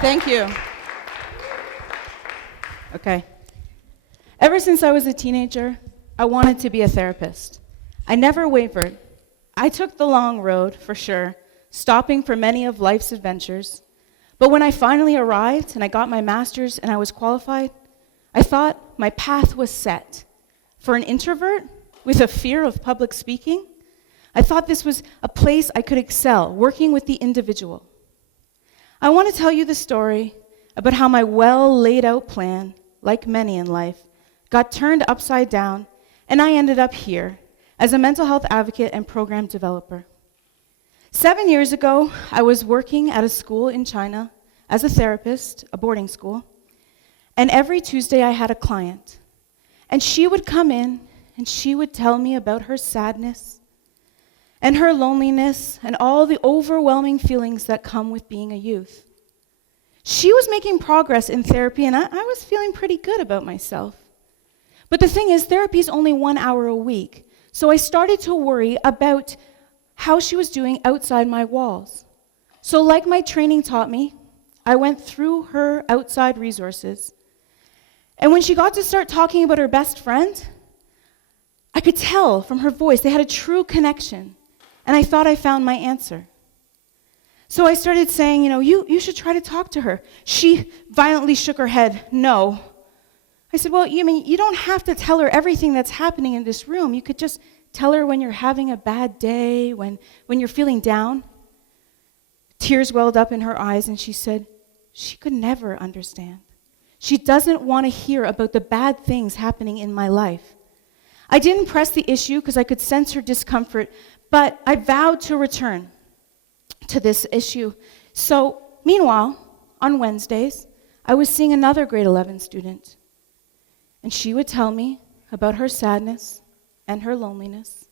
Thank you. Okay. Ever since I was a teenager, I wanted to be a therapist. I never wavered. I took the long road, for sure, stopping for many of life's adventures. But when I finally arrived and I got my master's and I was qualified, I thought my path was set. For an introvert with a fear of public speaking, I thought this was a place I could excel, working with the individual. I want to tell you the story about how my well-laid-out plan, like many in life, got turned upside down, and I ended up here as a mental health advocate and program developer. 7 years ago, I was working at a school in China as a therapist, a boarding school, and every Tuesday I had a client. And she would come in, and she would tell me about her sadness and her loneliness and all the overwhelming feelings that come with being a youth. She was making progress in therapy, and I was feeling pretty good about myself. But the thing is, therapy is only 1 hour a week, so I started to worry about how she was doing outside my walls. So like my training taught me, I went through her outside resources. And when she got to start talking about her best friend, I could tell from her voice they had a true connection. And I thought I found my answer. So I started saying, you should try to talk to her. She violently shook her head, no. I said, well, you don't have to tell her everything that's happening in this room. You could just tell her when you're having a bad day, when you're feeling down. Tears welled up in her eyes, and she said, she could never understand. She doesn't want to hear about the bad things happening in my life. I didn't press the issue because I could sense her discomfort, but I vowed to return to this issue. So, meanwhile, on Wednesdays, I was seeing another grade 11 student, and she would tell me about her sadness and her loneliness.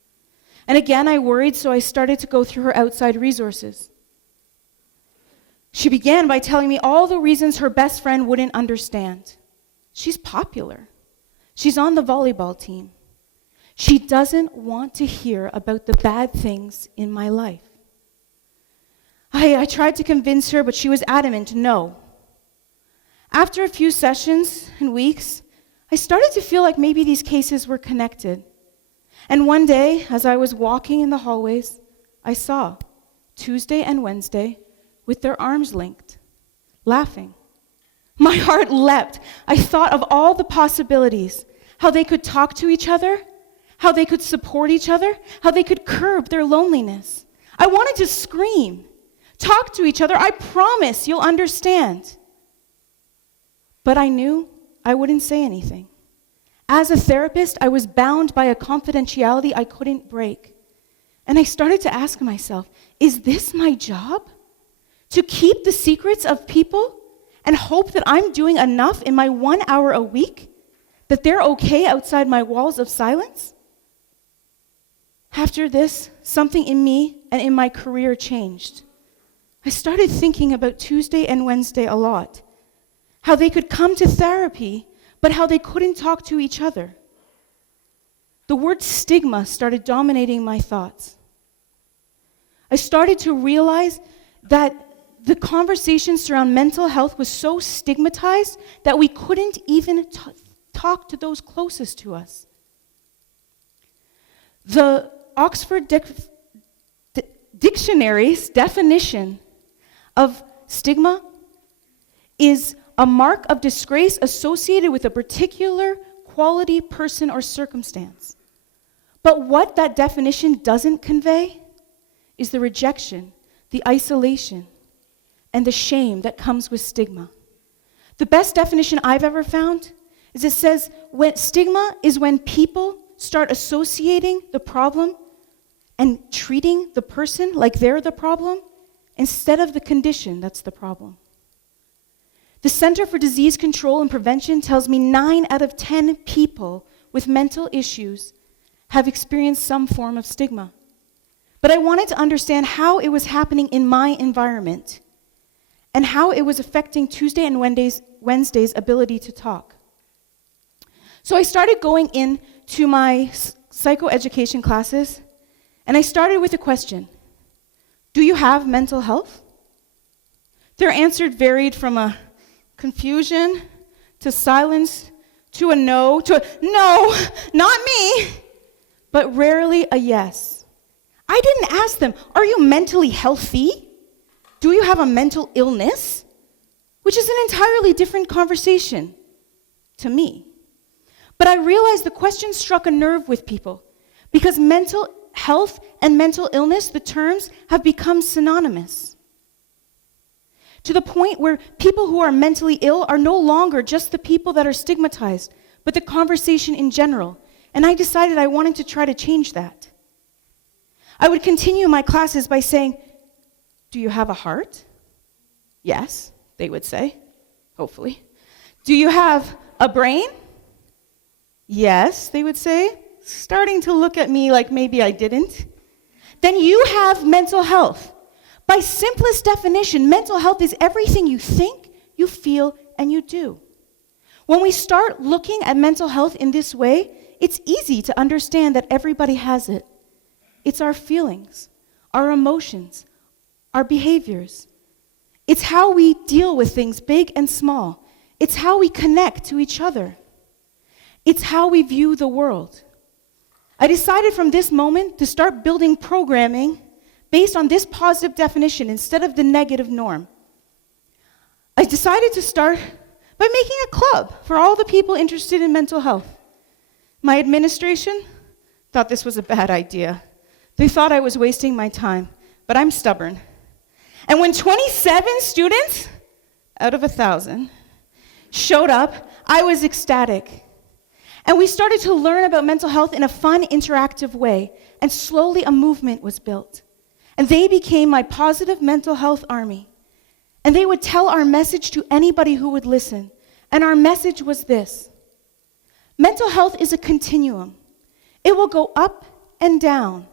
And again, I worried, so I started to go through her outside resources. She began by telling me all the reasons her best friend wouldn't understand. She's popular. She's on the volleyball team. She doesn't want to hear about the bad things in my life. I tried to convince her, but she was adamant, no. After a few sessions and weeks, I started to feel like maybe these cases were connected. And one day, as I was walking in the hallways, I saw Tuesday and Wednesday with their arms linked, laughing. My heart leapt. I thought of all the possibilities, how they could talk to each other, how they could support each other, how they could curb their loneliness. I wanted to scream. Talk to each other. I promise you'll understand. But I knew I wouldn't say anything. As a therapist, I was bound by a confidentiality I couldn't break. And I started to ask myself, is this my job? To keep the secrets of people and hope that I'm doing enough in my 1 hour a week, that they're okay outside my walls of silence? After this, something in me and in my career changed. I started thinking about Tuesday and Wednesday a lot. How they could come to therapy, but how they couldn't talk to each other. The word stigma started dominating my thoughts. I started to realize that the conversations around mental health was so stigmatized that we couldn't even talk to those closest to us. The Oxford Dictionary's definition of stigma is a mark of disgrace associated with a particular quality, person, or circumstance. But what that definition doesn't convey is the rejection, the isolation, and the shame that comes with stigma. The best definition I've ever found is it says when stigma is when people start associating the problem and treating the person like they're the problem instead of the condition that's the problem. The Center for Disease Control and Prevention tells me 9 out of 10 people with mental issues have experienced some form of stigma. But I wanted to understand how it was happening in my environment and how it was affecting Tuesday and Wednesday's ability to talk. So I started going into my psychoeducation classes, and I started with a question. Do you have mental health? Their answers varied from a confusion to silence to a no to a no, not me, but rarely a yes. I didn't ask them, are you mentally healthy? Do you have a mental illness? Which is an entirely different conversation to me. But I realized the question struck a nerve with people because mental health and mental illness, the terms, have become synonymous. To the point where people who are mentally ill are no longer just the people that are stigmatized, but the conversation in general. And I decided I wanted to try to change that. I would continue my classes by saying, do you have a heart? Yes, they would say, hopefully. Do you have a brain? Yes, they would say, starting to look at me like maybe I didn't. Then you have mental health. By simplest definition, mental health is everything you think, you feel, and you do. When we start looking at mental health in this way, it's easy to understand that everybody has it. It's our feelings, our emotions, our behaviors. It's how we deal with things big and small. It's how we connect to each other. It's how we view the world. I decided from this moment to start building programming based on this positive definition instead of the negative norm. I decided to start by making a club for all the people interested in mental health. My administration thought this was a bad idea. They thought I was wasting my time, but I'm stubborn. And when 27 students out of 1,000 showed up, I was ecstatic. And we started to learn about mental health in a fun, interactive way, and slowly a movement was built. And they became my positive mental health army. And they would tell our message to anybody who would listen. And our message was this: mental health is a continuum. It will go up and down,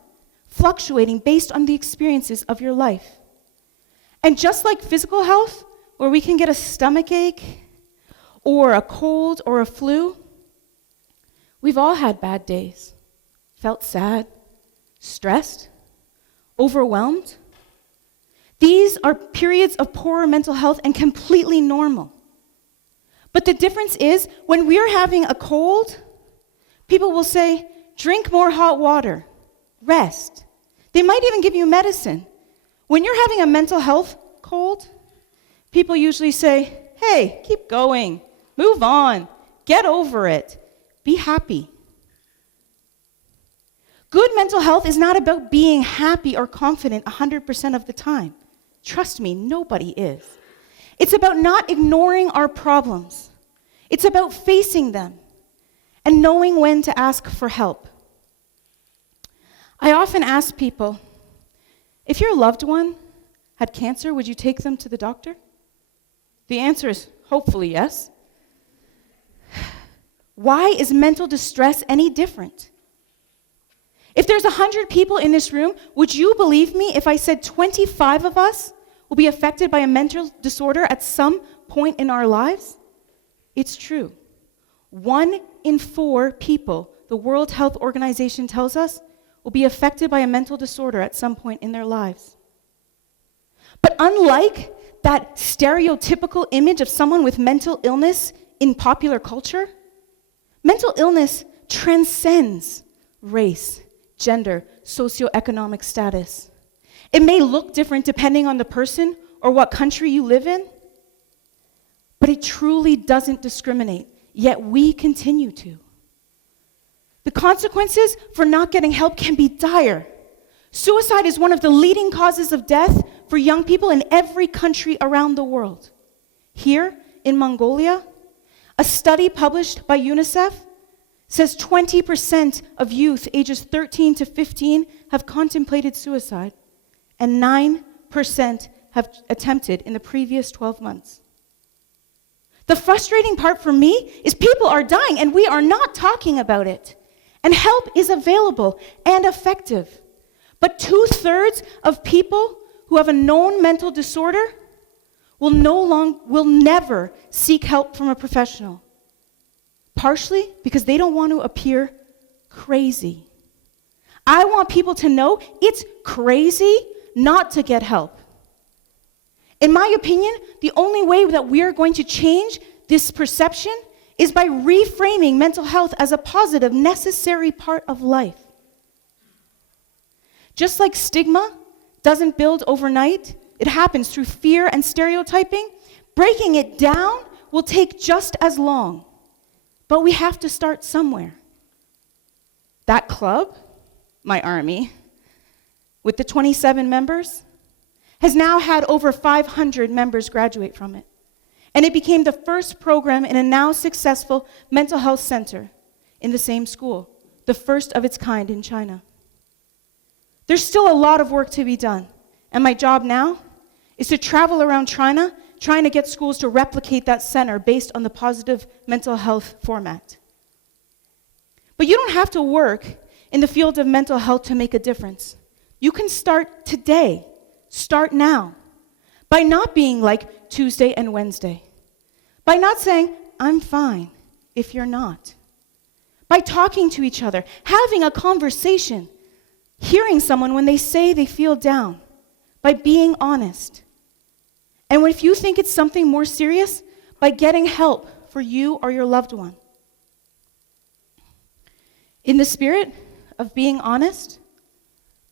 fluctuating based on the experiences of your life. And just like physical health, where we can get a stomach ache, or a cold, or a flu, we've all had bad days, felt sad, stressed, overwhelmed. These are periods of poorer mental health and completely normal. But the difference is, when we're having a cold, people will say, drink more hot water, rest. They might even give you medicine. When you're having a mental health cold, people usually say, hey, keep going, move on, get over it, be happy. Good mental health is not about being happy or confident 100% of the time. Trust me, nobody is. It's about not ignoring our problems. It's about facing them and knowing when to ask for help. I often ask people, if your loved one had cancer, would you take them to the doctor? The answer is hopefully yes. Why is mental distress any different? If there's 100 people in this room, would you believe me if I said 25 of us will be affected by a mental disorder at some point in our lives? It's true. 1 in 4 people, the World Health Organization tells us, will be affected by a mental disorder at some point in their lives. But unlike that stereotypical image of someone with mental illness in popular culture, mental illness transcends race, gender, socioeconomic status. It may look different depending on the person or what country you live in, but it truly doesn't discriminate, yet we continue to. The consequences for not getting help can be dire. Suicide is one of the leading causes of death for young people in every country around the world. Here in Mongolia, a study published by UNICEF says 20% of youth ages 13 to 15 have contemplated suicide, and 9% have attempted in the previous 12 months. The frustrating part for me is people are dying and we are not talking about it. And help is available and effective. But 2/3 of people who have a known mental disorder will never seek help from a professional. Partially because they don't want to appear crazy. I want people to know it's crazy not to get help. In my opinion, the only way that we are going to change this perception is by reframing mental health as a positive, necessary part of life. Just like stigma doesn't build overnight, it happens through fear and stereotyping, breaking it down will take just as long. But we have to start somewhere. That club, my army, with the 27 members, has now had over 500 members graduate from it. And it became the first program in a now successful mental health center in the same school, the first of its kind in China. There's still a lot of work to be done, and my job now is to travel around China trying to get schools to replicate that center based on the positive mental health format. But you don't have to work in the field of mental health to make a difference. You can start today, start now, by not being like Tuesday and Wednesday, by not saying, I'm fine, if you're not, by talking to each other, having a conversation, hearing someone when they say they feel down, by being honest. And if you think it's something more serious, by getting help for you or your loved one. In the spirit of being honest,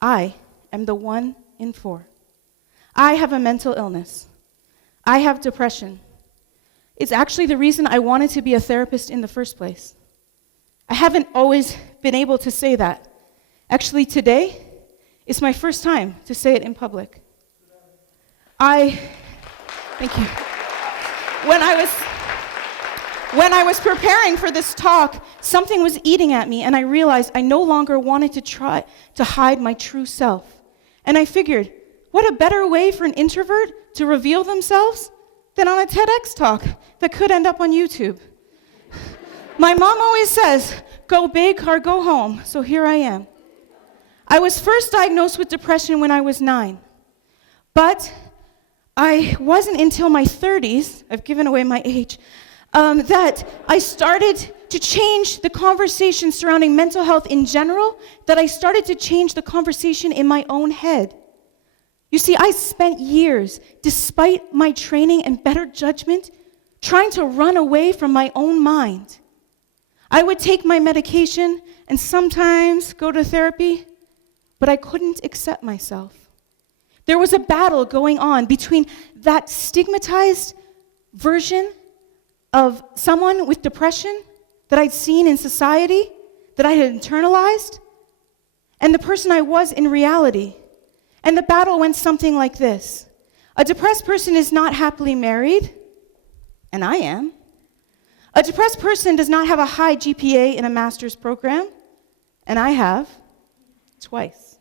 I am the 1 in 4. I have a mental illness. I have depression. It's actually the reason I wanted to be a therapist in the first place. I haven't always been able to say that. Actually, today is my first time to say it in public. Thank you. When I was preparing for this talk, something was eating at me, and I realized I no longer wanted to try to hide my true self. And I figured, what a better way for an introvert to reveal themselves than on a TEDx talk that could end up on YouTube. My mom always says, go big or go home, so here I am. I was first diagnosed with depression when I was 9, but I wasn't until my 30s, I've given away my age, that I started to change the conversation surrounding mental health in general, that I started to change the conversation in my own head. You see, I spent years, despite my training and better judgment, trying to run away from my own mind. I would take my medication and sometimes go to therapy, but I couldn't accept myself. There was a battle going on between that stigmatized version of someone with depression that I'd seen in society, that I had internalized, and the person I was in reality. And the battle went something like this. A depressed person is not happily married, and I am. A depressed person does not have a high GPA in a master's program, and I have, twice.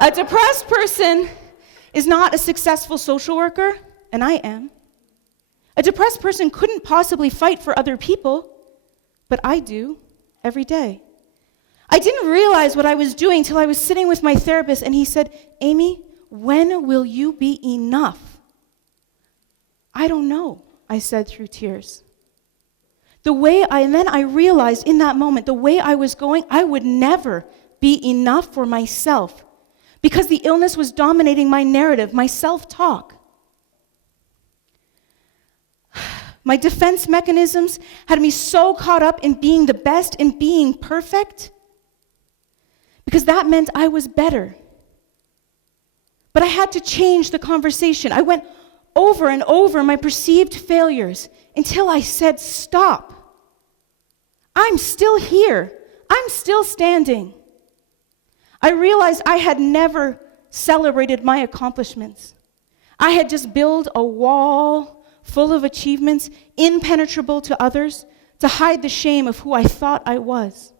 A depressed person is not a successful social worker, and I am. A depressed person couldn't possibly fight for other people, but I do every day. I didn't realize what I was doing till I was sitting with my therapist and he said, Amy, when will you be enough? I don't know, I said through tears. And then I realized in that moment, the way I was going, I would never be enough for myself because the illness was dominating my narrative, my self-talk. My defense mechanisms had me so caught up in being the best, in being perfect, because that meant I was better. But I had to change the conversation. I went over and over my perceived failures until I said, stop. I'm still here. I'm still standing. I realized I had never celebrated my accomplishments. I had just built a wall full of achievements, impenetrable to others, to hide the shame of who I thought I was.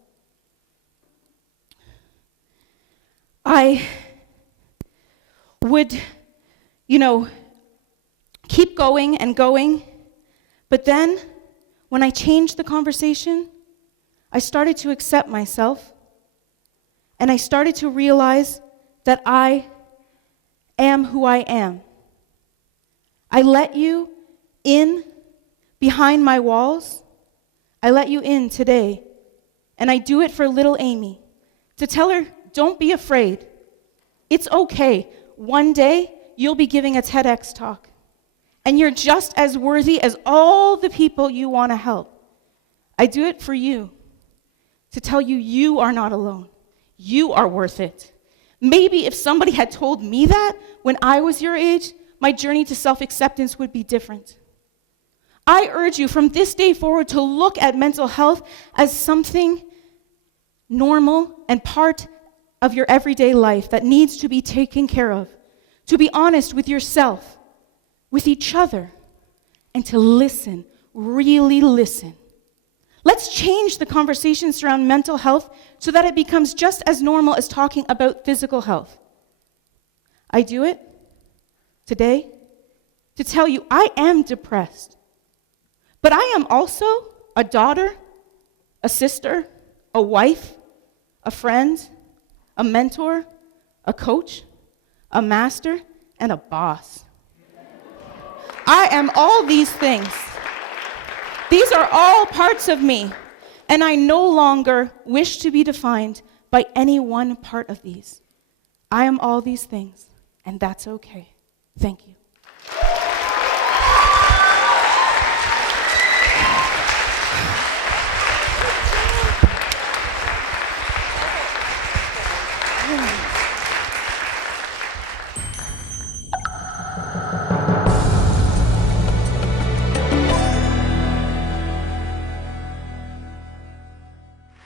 I would, keep going and going, but then when I changed the conversation, I started to accept myself, and I started to realize that I am who I am. I let you in behind my walls. I let you in today, and I do it for little Amy, to tell her, don't be afraid. It's okay. One day, you'll be giving a TEDx talk. And you're just as worthy as all the people you want to help. I do it for you, to tell you you are not alone. You are worth it. Maybe if somebody had told me that when I was your age, my journey to self-acceptance would be different. I urge you from this day forward to look at mental health as something normal and part of your everyday life that needs to be taken care of. To be honest with yourself, with each other, and to listen, really listen. Let's change the conversations around mental health so that it becomes just as normal as talking about physical health. I do it today to tell you I am depressed, but I am also a daughter, a sister, a wife, a friend, a mentor, a coach, a master, and a boss. I am all these things. These are all parts of me, and I no longer wish to be defined by any one part of these. I am all these things, and that's okay. Thank you.